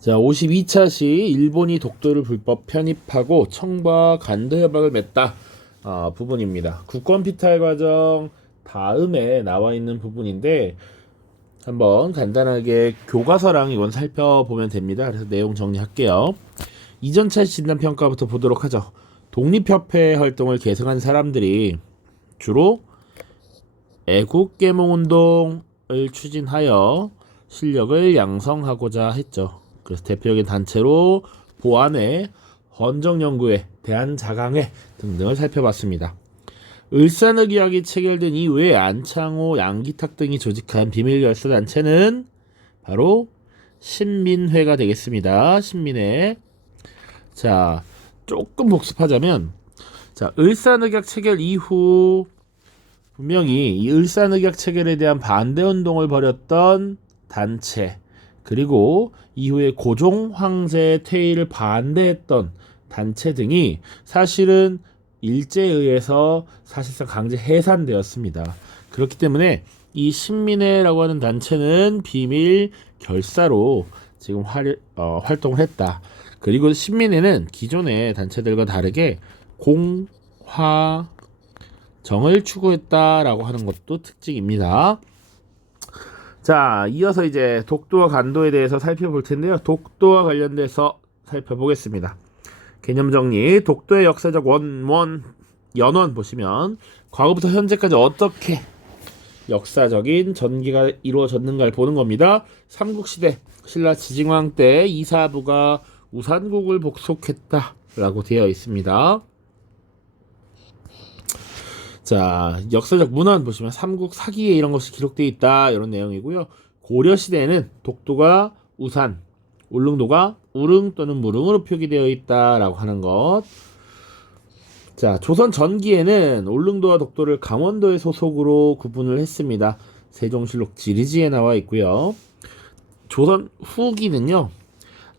자, 52차 시 일본이 독도를 불법 편입하고 청과 간도 협약을 맺다 부분입니다. 국권 피탈 과정 다음에 나와 있는 부분인데 한번 간단하게 교과서랑 이건 살펴보면 됩니다. 그래서 내용 정리할게요. 이전차 진단 평가부터 보도록 하죠. 독립협회 활동을 계승한 사람들이 주로 애국계몽운동을 추진하여 실력을 양성하고자 했죠. 그래서 대표적인 단체로 보안회, 헌정연구회, 대한자강회 등등을 살펴봤습니다. 을사늑약이 체결된 이후에 안창호, 양기탁 등이 조직한 비밀결사 단체는 바로 신민회가 되겠습니다. 신민회. 자, 조금 복습하자면, 자, 을사늑약 체결 이후 분명히 이 을사늑약 체결에 대한 반대 운동을 벌였던 단체, 그리고 이후에 고종 황제의 퇴위를 반대했던 단체 등이 사실은 일제에 의해서 사실상 강제 해산되었습니다. 그렇기 때문에 이 신민회라고 하는 단체는 비밀 결사로 지금 활동을 했다. 그리고 신민회는 기존의 단체들과 다르게 공화정을 추구했다라고 하는 것도 특징입니다. 자, 이어서 이제 독도와 간도에 대해서 살펴볼 텐데요. 독도와 관련돼서 살펴보겠습니다. 개념 정리. 독도의 역사적 연원 보시면 과거부터 현재까지 어떻게 역사적인 전개가 이루어졌는가를 보는 겁니다. 삼국시대 신라 지징왕 때 이사부가 우산국을 복속했다라고 되어 있습니다. 자, 역사적 문헌 보시면 삼국 사기에 이런 것이 기록되어 있다 이런 내용이고요. 고려 시대에는 독도가 우산, 울릉도가 우릉 또는 무릉으로 표기되어 있다라고 하는 것. 자, 조선 전기에는 울릉도와 독도를 강원도의 소속으로 구분을 했습니다. 세종실록 지리지에 나와 있고요. 조선 후기는요,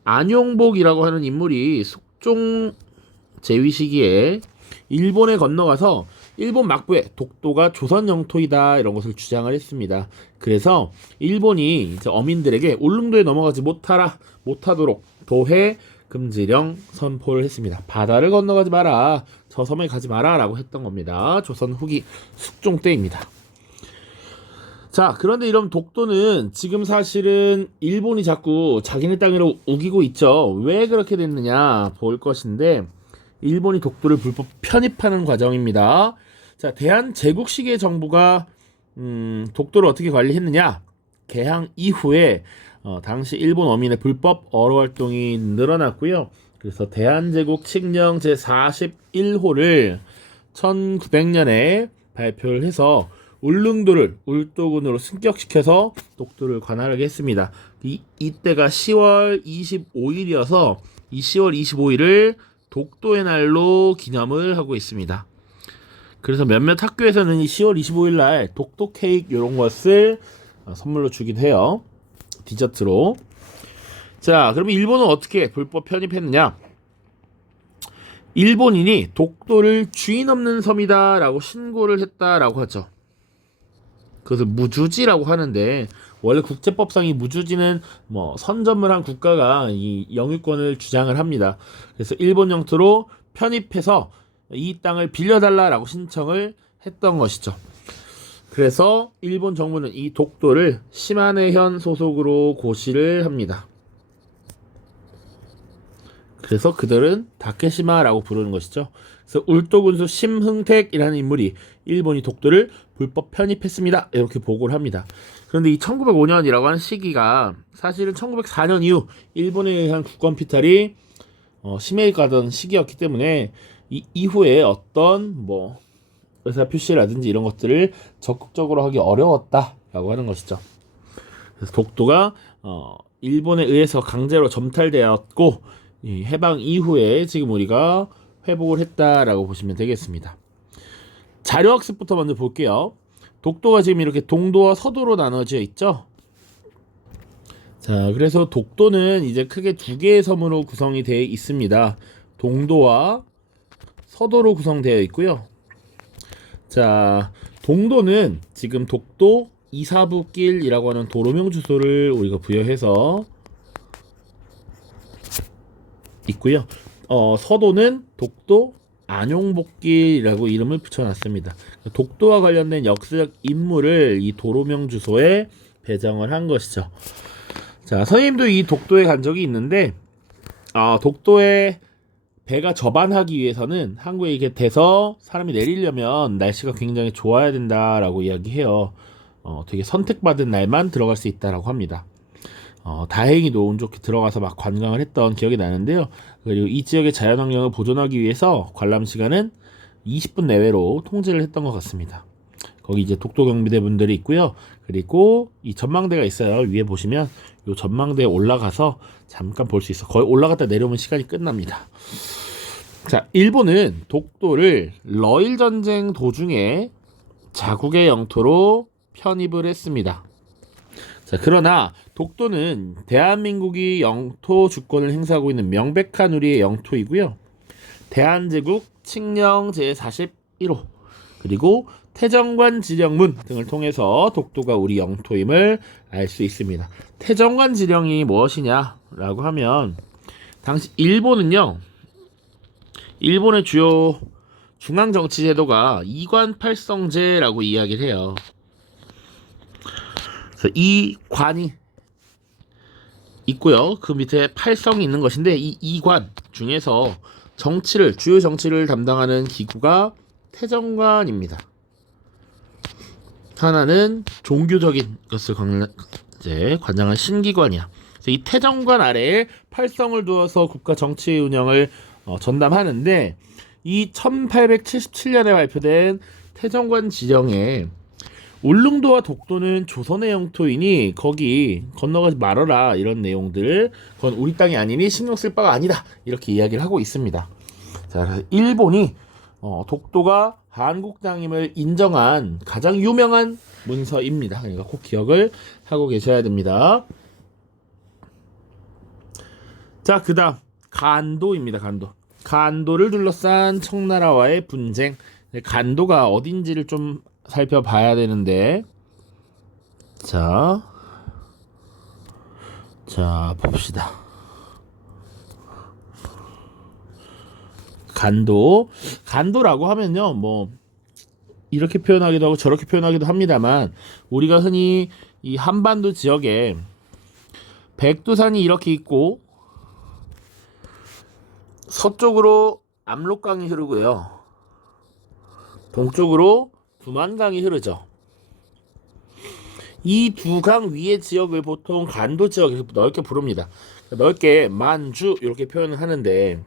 안용복이라고 하는 인물이 숙종 제위 시기에 일본에 건너가서 일본 막부에 독도가 조선 영토이다 이런 것을 주장을 했습니다. 그래서 일본이 이제 어민들에게 울릉도에 넘어가지 못하도록 도해 금지령 선포를 했습니다. 바다를 건너가지 마라, 저 섬에 가지 마라 라고 했던 겁니다. 조선 후기 숙종 때입니다. 자, 그런데 이런 독도는 지금 사실은 일본이 자꾸 자기네 땅으로 우기고 있죠. 왜 그렇게 됐느냐 볼 것인데, 일본이 독도를 불법 편입하는 과정입니다. 자, 대한제국 시기의 정부가 독도를 어떻게 관리했느냐? 개항 이후에 당시 일본 어민의 불법 어로 활동이 늘어났고요. 그래서 대한제국 칙령 제41호를 1900년에 발표를 해서 울릉도를 울도군으로 승격시켜서 독도를 관할하게 했습니다. 이때가 10월 25일이어서 이 10월 25일을 독도의 날로 기념을 하고 있습니다. 그래서 몇몇 학교에서는 이 10월 25일 날 독도 케이크 이런 것을 선물로 주긴 해요. 디저트로. 자, 그러면 일본은 어떻게 불법 편입했느냐? 일본인이 독도를 주인 없는 섬이다 라고 신고를 했다라고 하죠. 그것을 무주지라고 하는데, 원래 국제법상 이 무주지는 선점을 한 국가가 이 영유권을 주장을 합니다. 그래서 일본 영토로 편입해서 이 땅을 빌려달라라고 신청을 했던 것이죠. 그래서 일본 정부는 이 독도를 시마네현 소속으로 고시를 합니다. 그래서 그들은 다케시마라고 부르는 것이죠. 그래서 울도군수 심흥택이라는 인물이 일본이 독도를 불법 편입했습니다 이렇게 보고를 합니다. 그런데 이 1905년이라고 하는 시기가 사실은 1904년 이후 일본에 의한 국권 피탈이 심해가던 시기였기 때문에 이 이후에 어떤 의사 표시라든지 이런 것들을 적극적으로 하기 어려웠다라고 하는 것이죠. 그래서 독도가 일본에 의해서 강제로 점탈되었고, 이 해방 이후에 지금 우리가 회복을 했다라고 보시면 되겠습니다. 자료학습부터 먼저 볼게요. 독도가 지금 이렇게 동도와 서도로 나눠져 있죠. 자, 그래서 독도는 이제 크게 두 개의 섬으로 구성이 되어 있습니다. 동도와 서도로 구성되어 있고요. 자, 동도는 지금 독도 이사부길이라고 하는 도로명 주소를 우리가 부여해서 있고요. 서도는 독도 안용복길이라고 이름을 붙여놨습니다. 독도와 관련된 역사적 인물을 이 도로명 주소에 배정을 한 것이죠. 자, 선생님도 이 독도에 간 적이 있는데 독도에 배가 접안하기 위해서는 항구에 이렇게 돼서 사람이 내리려면 날씨가 굉장히 좋아야 된다라고 이야기해요. 되게 선택받은 날만 들어갈 수 있다라고 합니다. 다행히도 운 좋게 들어가서 막 관광을 했던 기억이 나는데요. 그리고 이 지역의 자연환경을 보존하기 위해서 관람 시간은 20분 내외로 통제를 했던 것 같습니다. 거기 이제 독도 경비대 분들이 있고요. 그리고 이 전망대가 있어요. 위에 보시면 이 전망대에 올라가서 잠깐 볼 수 있어. 거의 올라갔다 내려오면 시간이 끝납니다. 자, 일본은 독도를 러일 전쟁 도중에 자국의 영토로 편입을 했습니다. 자, 그러나 독도는 대한민국이 영토 주권을 행사하고 있는 명백한 우리의 영토이고요. 대한제국 칙령 제41호 그리고 태정관 지령문 등을 통해서 독도가 우리 영토임을 알 수 있습니다. 태정관 지령이 무엇이냐라고 하면 당시 일본은요. 일본의 주요 중앙정치제도가 이관팔성제라고 이야기를 해요. 그래서 이 관이 있고요. 그 밑에 팔성이 있는 것인데 이 이관 중에서 주요 정치를 담당하는 기구가 태정관입니다. 하나는 종교적인 것을 관장한 신기관이야. 그래서 이 태정관 아래에 팔성을 두어서 국가 정치 운영을 전담하는데 이 1877년에 발표된 태정관 지령에 울릉도와 독도는 조선의 영토이니 거기 건너가지 말아라 이런 내용들 그건 우리 땅이 아니니 신경 쓸 바가 아니다 이렇게 이야기를 하고 있습니다. 자, 그래서 일본이 독도가 한국 땅임을 인정한 가장 유명한 문서입니다. 그러니까 꼭 기억을 하고 계셔야 됩니다. 자, 그 다음 간도입니다. 간도를 둘러싼 청나라와의 분쟁. 간도가 어딘지를 좀 살펴봐야 되는데 자 봅시다. 간도라고 하면요, 뭐 이렇게 표현하기도 하고 저렇게 표현하기도 합니다만 우리가 흔히 이 한반도 지역에 백두산이 이렇게 있고 서쪽으로 압록강이 흐르고요, 동쪽으로 두만강이 흐르죠. 이 두 강 위의 지역을 보통 간도 지역 이렇게 넓게 부릅니다. 넓게 만주 이렇게 표현을 하는데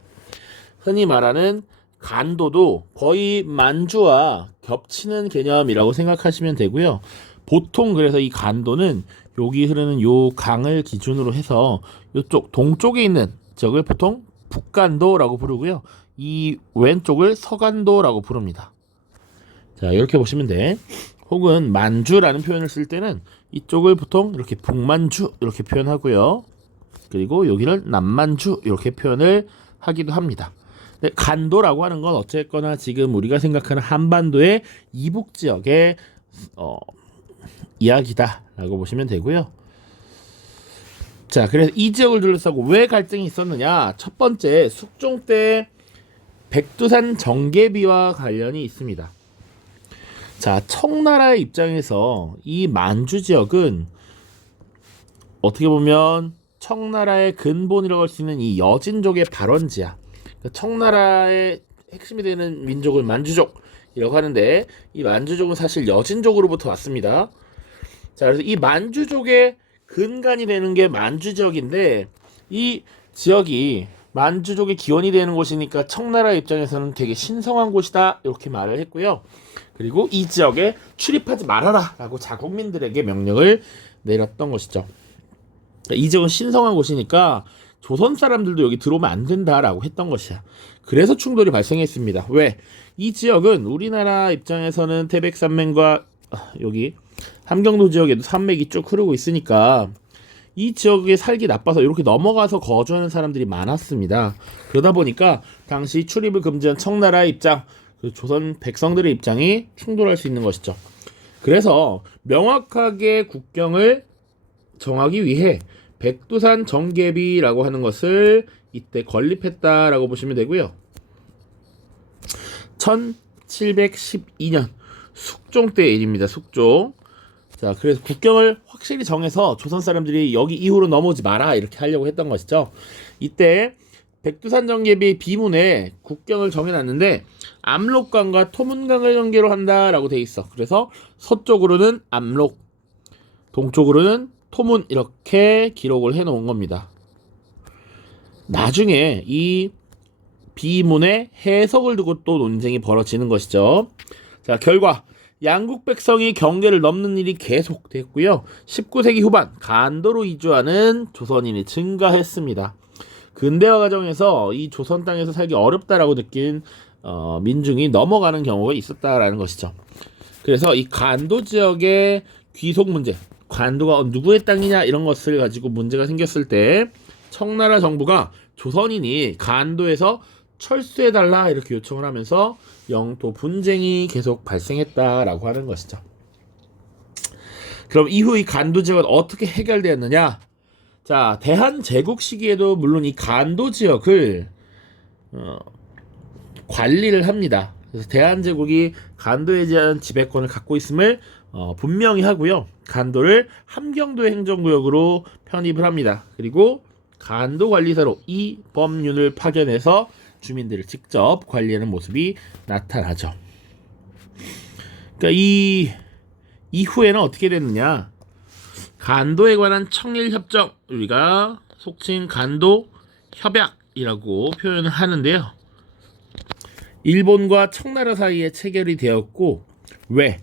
흔히 말하는 간도도 거의 만주와 겹치는 개념이라고 생각하시면 되고요. 보통 그래서 이 간도는 여기 흐르는 요 강을 기준으로 해서 이쪽 동쪽에 있는 지역을 보통 북간도라고 부르고요. 이 왼쪽을 서간도라고 부릅니다. 자, 이렇게 보시면 돼. 혹은 만주라는 표현을 쓸 때는 이쪽을 보통 이렇게 북만주 이렇게 표현하고요. 그리고 여기를 남만주 이렇게 표현을 하기도 합니다. 간도라고 하는 건 어쨌거나 지금 우리가 생각하는 한반도의 이북 지역의 이야기다라고 보시면 되고요. 자, 그래서 이 지역을 둘러싸고 왜 갈등이 있었느냐? 첫 번째, 숙종 때 백두산 정계비와 관련이 있습니다. 자, 청나라의 입장에서 이 만주 지역은 어떻게 보면 청나라의 근본이라고 할 수 있는 이 여진족의 발원지야. 청나라의 핵심이 되는 민족을 만주족이라고 하는데 이 만주족은 사실 여진족으로부터 왔습니다. 자, 그래서 이 만주족의 근간이 되는 게 만주 지역인데 이 지역이 만주족의 기원이 되는 곳이니까 청나라 입장에서는 되게 신성한 곳이다 이렇게 말을 했고요. 그리고 이 지역에 출입하지 말아라 라고 자국민들에게 명령을 내렸던 것이죠. 이 지역은 신성한 곳이니까 조선 사람들도 여기 들어오면 안 된다라고 했던 것이야. 그래서 충돌이 발생했습니다. 왜? 이 지역은 우리나라 입장에서는 태백산맥과 여기 함경도 지역에도 산맥이 쭉 흐르고 있으니까 이 지역에 살기 나빠서 이렇게 넘어가서 거주하는 사람들이 많았습니다. 그러다 보니까 당시 출입을 금지한 청나라의 입장, 조선 백성들의 입장이 충돌할 수 있는 것이죠. 그래서 명확하게 국경을 정하기 위해 백두산 정계비라고 하는 것을 이때 건립했다라고 보시면 되고요. 1712년 숙종 때의 일입니다. 숙종. 자, 그래서 국경을 확실히 정해서 조선 사람들이 여기 이후로 넘어오지 마라 이렇게 하려고 했던 것이죠. 이때 백두산 정계비 비문에 국경을 정해놨는데 압록강과 토문강을 연계로 한다라고 돼 있어. 그래서 서쪽으로는 압록, 동쪽으로는 토문 이렇게 기록을 해놓은 겁니다. 나중에 이 비문의 해석을 두고 또 논쟁이 벌어지는 것이죠. 자, 결과 양국 백성이 경계를 넘는 일이 계속됐고요. 19세기 후반 간도로 이주하는 조선인이 증가했습니다. 근대화 과정에서 이 조선 땅에서 살기 어렵다라고 느낀 민중이 넘어가는 경우가 있었다라는 것이죠. 그래서 이 간도 지역의 귀속 문제, 간도가 누구의 땅이냐 이런 것을 가지고 문제가 생겼을 때 청나라 정부가 조선인이 간도에서 철수해달라 이렇게 요청을 하면서 영토 분쟁이 계속 발생했다라고 하는 것이죠. 그럼 이후 이 간도 지역은 어떻게 해결되었느냐? 자, 대한제국 시기에도 물론 이 간도 지역을 관리를 합니다. 그래서 대한제국이 간도에 대한 지배권을 갖고 있음을 분명히 하고요. 간도를 함경도 행정구역으로 편입을 합니다. 그리고 간도관리사로 이범윤을 파견해서 주민들을 직접 관리하는 모습이 나타나죠. 그러니까 이 이후에는 어떻게 됐느냐? 간도에 관한 청일협정, 우리가 속칭 간도 협약이라고 표현을 하는데요. 일본과 청나라 사이에 체결이 되었고, 왜?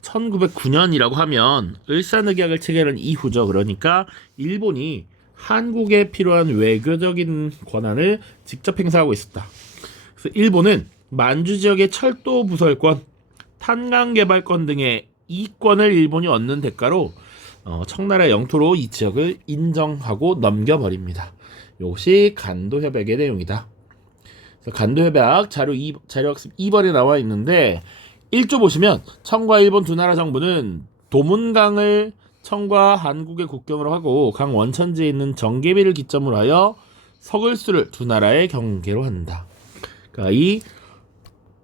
1909년이라고 하면 을사늑약을 체결한 이후죠. 그러니까 일본이 한국에 필요한 외교적인 권한을 직접 행사하고 있었다. 그래서 일본은 만주 지역의 철도 부설권, 탄광 개발권 등의 이권을 일본이 얻는 대가로 청나라 영토로 이 지역을 인정하고 넘겨버립니다. 이것이 간도협약의 내용이다. 그래서 간도협약 자료학습 2번에 나와 있는데 1조 보시면 청과 일본 두 나라 정부는 도문강을 청과 한국의 국경으로 하고 강 원천지에 있는 정계비를 기점으로 하여 서글수를 두 나라의 경계로 한다. 그러니까 이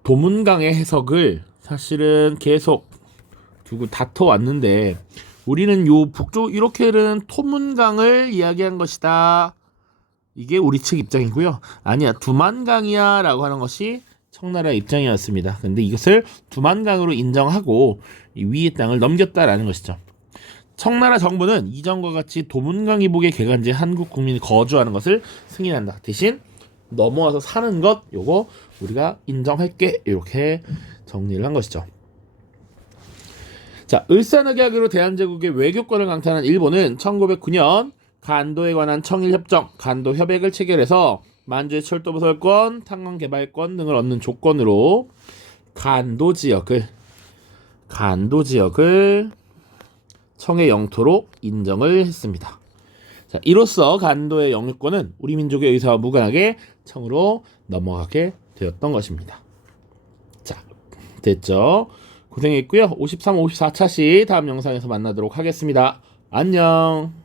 도문강의 해석을 사실은 계속 두고 다퉈왔는데 우리는 요 북쪽 이렇게 흐르는 토문강을 이야기한 것이다. 이게 우리 측 입장이고요. 아니야, 두만강이야 라고 하는 것이 청나라의 입장이었습니다. 근데 이것을 두만강으로 인정하고 이 위의 땅을 넘겼다라는 것이죠. 청나라 정부는 이전과 같이 도문강 이북의 개간지에 한국 국민이 거주하는 것을 승인한다. 대신 넘어와서 사는 것 요거 우리가 인정할게 이렇게 정리를 한 것이죠. 자, 을사늑약으로 대한제국의 외교권을 강탈한 일본은 1909년 간도에 관한 청일협정, 간도협약을 체결해서 만주의 철도부설권, 탄광개발권 등을 얻는 조건으로 간도 지역을 청의 영토로 인정을 했습니다. 자, 이로써 간도의 영유권은 우리 민족의 의사와 무관하게 청으로 넘어가게 되었던 것입니다. 자, 됐죠? 고생했고요. 53, 54차시 다음 영상에서 만나도록 하겠습니다. 안녕.